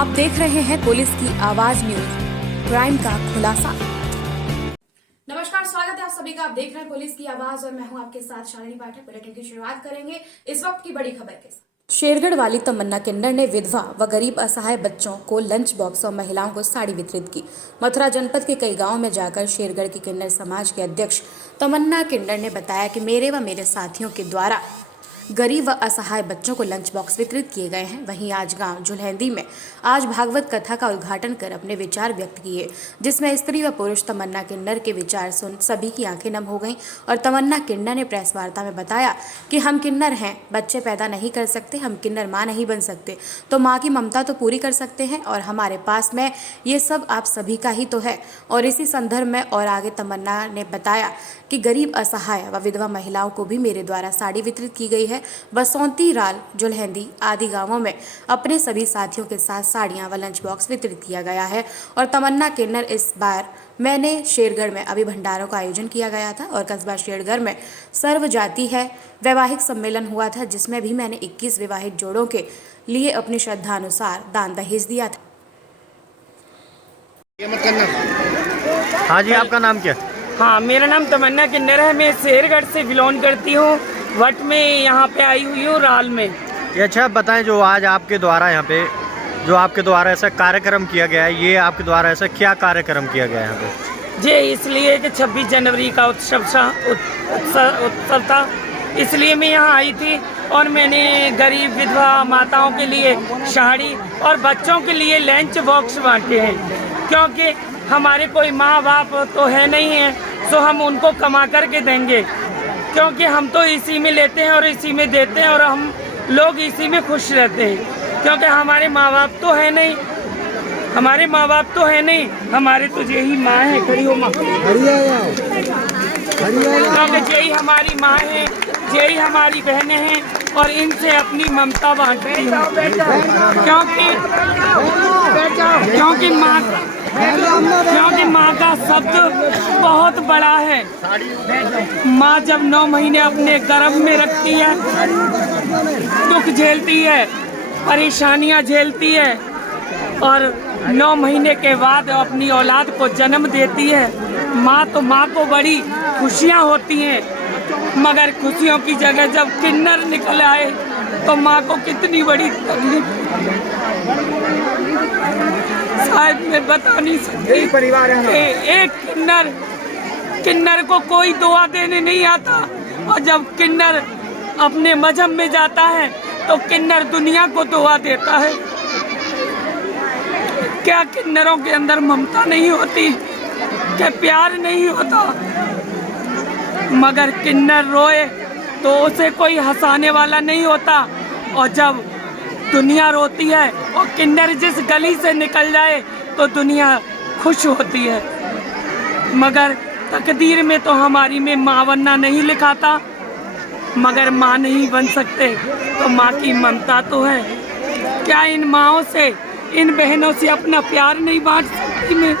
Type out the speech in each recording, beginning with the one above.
आप देख रहे हैं पुलिस की आवाज न्यूज, क्राइम का खुलासा। नमस्कार, स्वागत है आप सभी का। आप देख रहे हैं पुलिस की आवाज और मैं हूं आपके साथ शालिनी पाठक। बुलेटिन की शुरुआत करेंगे इस वक्त की बड़ी खबर के साथ। शेरगढ़ वाली तमन्ना किन्नर ने विधवा व गरीब असहाय बच्चों को लंच बॉक्स और महिलाओं को साड़ी वितरित की। मथुरा जनपद के कई गांवों में जाकर शेरगढ़ की किन्नर समाज के अध्यक्ष तमन्ना किन्नर ने बताया कि मेरे व मेरे साथियों के द्वारा गरीब व असहाय बच्चों को लंच बॉक्स वितरित किए गए हैं। वहीं आज गांव जुलहंदी में आज भागवत कथा का उद्घाटन कर अपने विचार व्यक्त किए, जिसमें स्त्री व पुरुष तमन्ना किन्नर के विचार सुन सभी की आंखें नम हो गईं। और तमन्ना किन्नर ने प्रेस वार्ता में बताया कि हम किन्नर हैं, बच्चे पैदा नहीं कर सकते, हम किन्नर माँ नहीं बन सकते, तो माँ की ममता तो पूरी कर सकते हैं और हमारे पास में ये सब आप सभी का ही तो है। और इसी संदर्भ में और आगे तमन्ना ने बताया कि गरीब असहाय व विधवा महिलाओं को भी मेरे द्वारा साड़ी वितरित की गई है। बसौती, राल, जुलहंदी आदि गांवों में अपने सभी साथियों के साथ साड़ियां व लंच बॉक्स वितरित किया गया है। और तमन्ना किन्नर इस बार मैंने शेरगढ़ में अभी भंडारों का आयोजन किया गया था और कस्बा शेरगढ़ में सर्व जाति है वैवाहिक सम्मेलन हुआ था, जिसमें भी मैंने 21 विवाहित जोड़ों के लिए अपनी श्रद्धा अनुसार दान दहेज दिया था। हाँ जी, आपका नाम क्या? हाँ, मेरा नाम तमन्ना किन्नर है। मैं शेरगढ़ से बिलोंग करती हूँ। वट में यहाँ पे आई हुई हूँ, राल में। ये अच्छा बताएं, जो आज आपके द्वारा यहाँ पे जो आपके द्वारा ऐसा कार्यक्रम किया गया है, ये आपके द्वारा ऐसा क्या कार्यक्रम किया गया है यहाँ पे? जी, इसलिए कि 26 जनवरी का उत्सव था, इसलिए मैं यहाँ आई थी। और मैंने गरीब विधवा माताओं के लिए साड़ी और बच्चों के लिए लंच बॉक्स बांटे हैं, क्योंकि हमारे कोई माँ बाप तो है नहीं है, तो हम उनको कमा करके देंगे, क्योंकि हम तो इसी में लेते हैं और इसी में देते हैं और हम लोग इसी में खुश रहते हैं। क्योंकि हमारे माँ बाप तो है नहीं, हमारे माँ बाप तो है नहीं, हमारे तो यही माँ है। खड़ी हो माँ, क्योंकि यही हमारी माँ है, यही हमारी बहनें हैं और इनसे अपनी ममता बांटती हैं। क्योंकि माँ का शब्द बहुत बड़ा है। माँ जब 9 महीने अपने गर्भ में रखती है, दुख झेलती है, परेशानियाँ झेलती है और 9 महीने के बाद अपनी औलाद को जन्म देती है। माँ को बड़ी खुशियाँ होती हैं, मगर खुशियों की जगह जब किन्नर निकल आए तो माँ को कितनी बड़ी तकलीफ, शायद मैं बता नहीं सकती। परिवार है, एक किन्नर को कोई दुआ देने नहीं आता, और जब किन्नर अपने मजहब में जाता है तो किन्नर दुनिया को दुआ देता है। क्या किन्नरों के अंदर ममता नहीं होती? क्या प्यार नहीं होता? मगर किन्नर रोए तो उसे कोई हंसाने वाला नहीं होता, और जब दुनिया रोती है और किन्नर जिस गली से निकल जाए तो दुनिया खुश होती है। मगर तकदीर में तो हमारी में माँ बनना नहीं लिखा था, मगर माँ नहीं बन सकते तो माँ की ममता तो है। क्या इन माँओं से, इन बहनों से अपना प्यार नहीं बांट सकती मैं?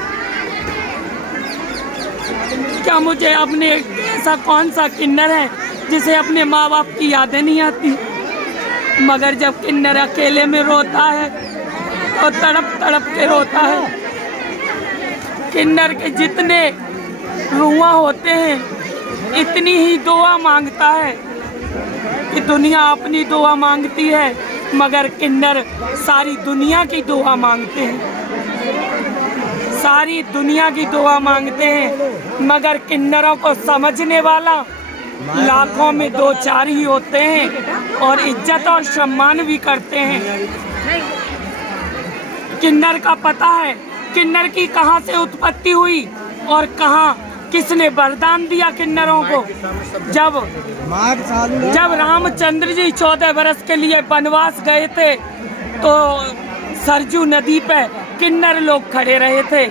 क्या मुझे अपने, ऐसा कौन सा किन्नर है जिसे अपने माँ बाप की यादें नहीं आती? मगर जब किन्नर अकेले में रोता है तो तड़प तड़प के रोता है। किन्नर के जितने रुआ होते हैं, इतनी ही दुआ मांगता है कि दुनिया अपनी दुआ मांगती है, मगर किन्नर सारी दुनिया की दुआ मांगते हैं, सारी दुनिया की दुआ मांगते हैं। मगर किन्नरों को समझने वाला लाखों में 2-4 ही होते हैं और इज्जत और सम्मान भी करते हैं। किन्नर का पता है किन्नर की कहां से उत्पत्ति हुई और कहां किसने वरदान दिया किन्नरों को। जब रामचंद्र जी 14 बरस के लिए वनवास गए थे तो सरजू नदी पे किन्नर लोग खड़े रहे थे,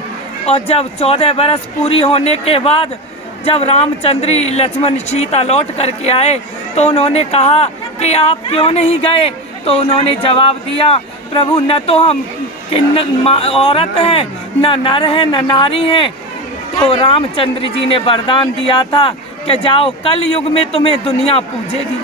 और जब 14 बरस पूरी होने के बाद जब रामचंद्र लक्ष्मण सीता लौट करके आए तो उन्होंने कहा कि आप क्यों नहीं गए? तो उन्होंने जवाब दिया, प्रभु न तो हम औरत हैं, न नर हैं, न नारी हैं। तो रामचंद्र जी ने वरदान दिया था कि जाओ, कल युग में तुम्हें दुनिया पूजेगी।